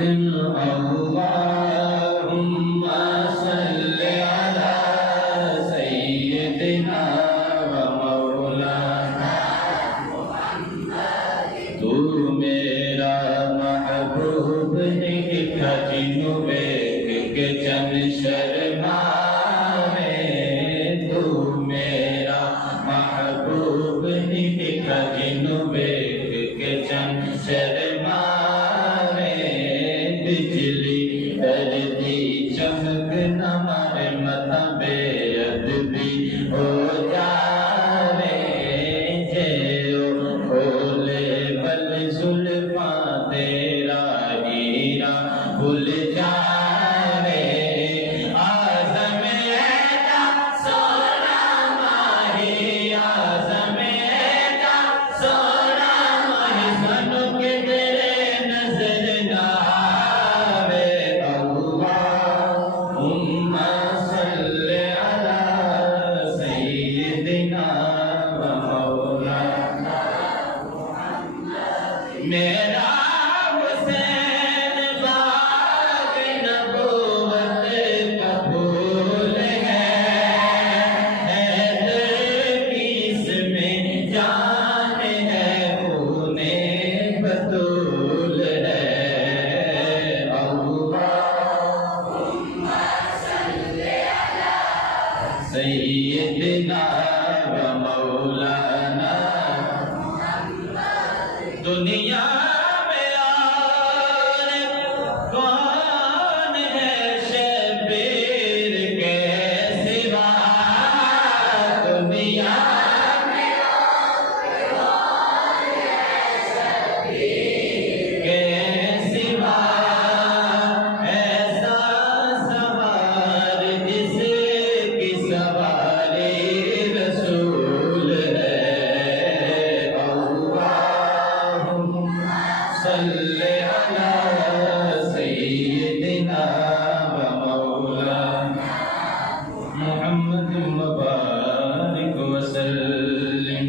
अल्लाहुम्मा सल्लि अला सय्यिदिना व मौलाना तू मेरा महबूब निकटा जिनुबे के चन शर्मावे तू मेरा महबूब निकटा जिनुबे के चन शर्मावे बिजली दर्दी चमक नमर मता बेअदबी हो जावे जे खोले बल जुल्फा तेरा हीरा भूल जावे आज़म ऐदा सोना माही आज़म ऐदा सोना माही सनु के तेरे नजर ना आवे अल्लाहुम्मा सल्लि अला सय्यिदिना व मौलाना मेरा हुसैन बाग नबूवत का फूल है हैदर की इसमें जान है खूने बतूल है अल्लाहुम्मा सल्लि अला सय्यिदिना व मौलाना दुनिया में और कौन है शबीर के सिवा दुनिया में और कौन है शबीर के सिवा ऐसा सवार जिसकी सवारी रसूल है सल्ले अला सय्यिदिना व मौलाना मुहम्मद मुबारक वसल्लम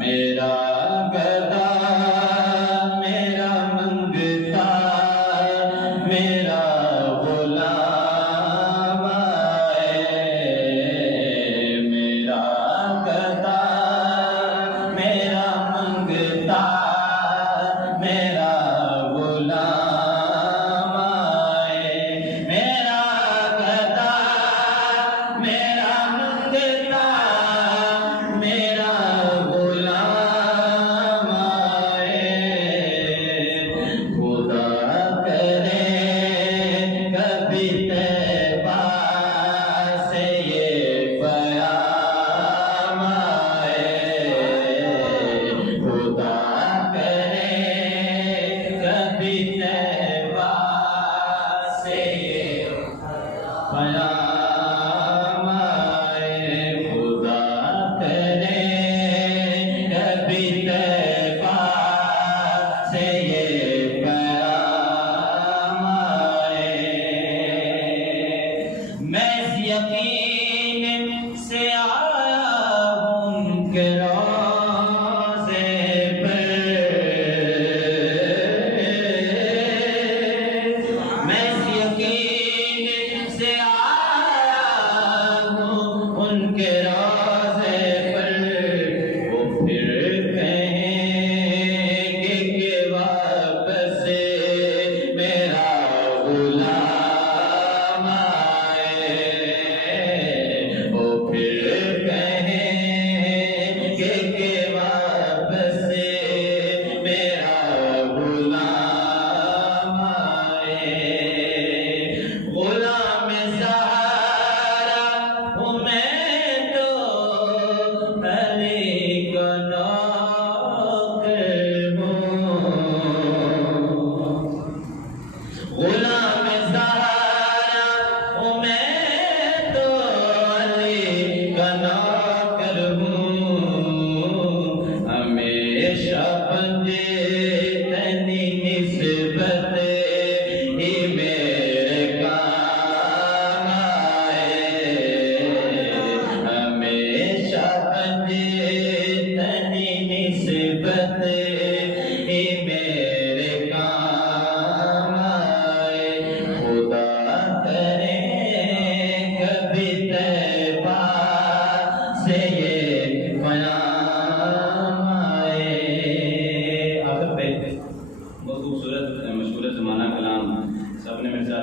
मेरा गदा मेरा मंगता मेरा गुलाम आए मेरा गदा मेरा मंगता मेरा गुलाम आए मेरा गदा मेरा मंगता मेरा गुलाम आए खुदा करे कभी तैबा से ये प्याम आए खुदा करे कभी तैबा से प्याम आए खुदा करे कभी तैबा से ये प्याम आए मैं इस यकीन से आया हूँ कि रोज़े पर मैं इस यकीन से आया हूँ उनके रोज़े पर वो फिर कहेंगे कि वाक़ई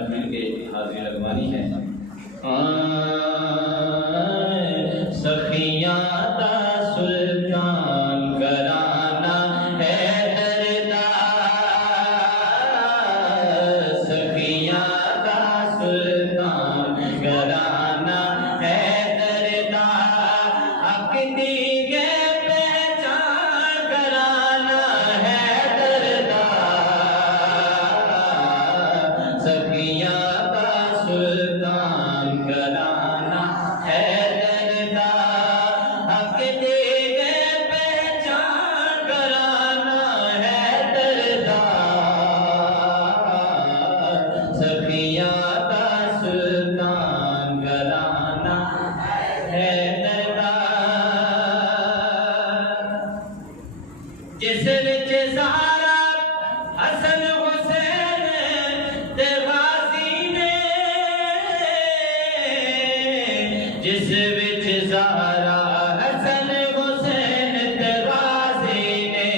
साथ मिलके हाजिरी लगवानी है। सखियां दा सुल्तान घराना है दरदार, सखियां दा सुल्तान घराना है दरदार, हक दी गे पहचान घराना है दरदार, सखियां दा सुल्तान घराना है दरदार, हक दी गे पहचान घराना है दरदार, सखियां दा सुल्तान घराना है दरदार। जिस विच ज़ारा हसन हुसैन ते गाज़ी ने, जिस विच ज़ारा हसन हुसैन ते गाज़ी ने,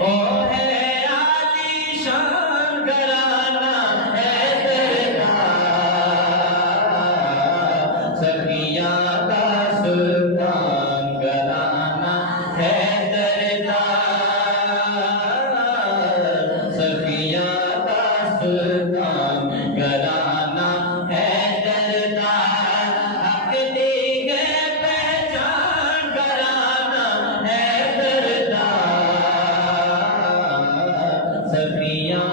ओ है आलीशान घराना है दरदार, सखियां दा सुल्तान घराना है दरदार, सखियां दा सुल्तान घराना है दरदार, हक दी गे पहचान घराना है दरदार, सखियां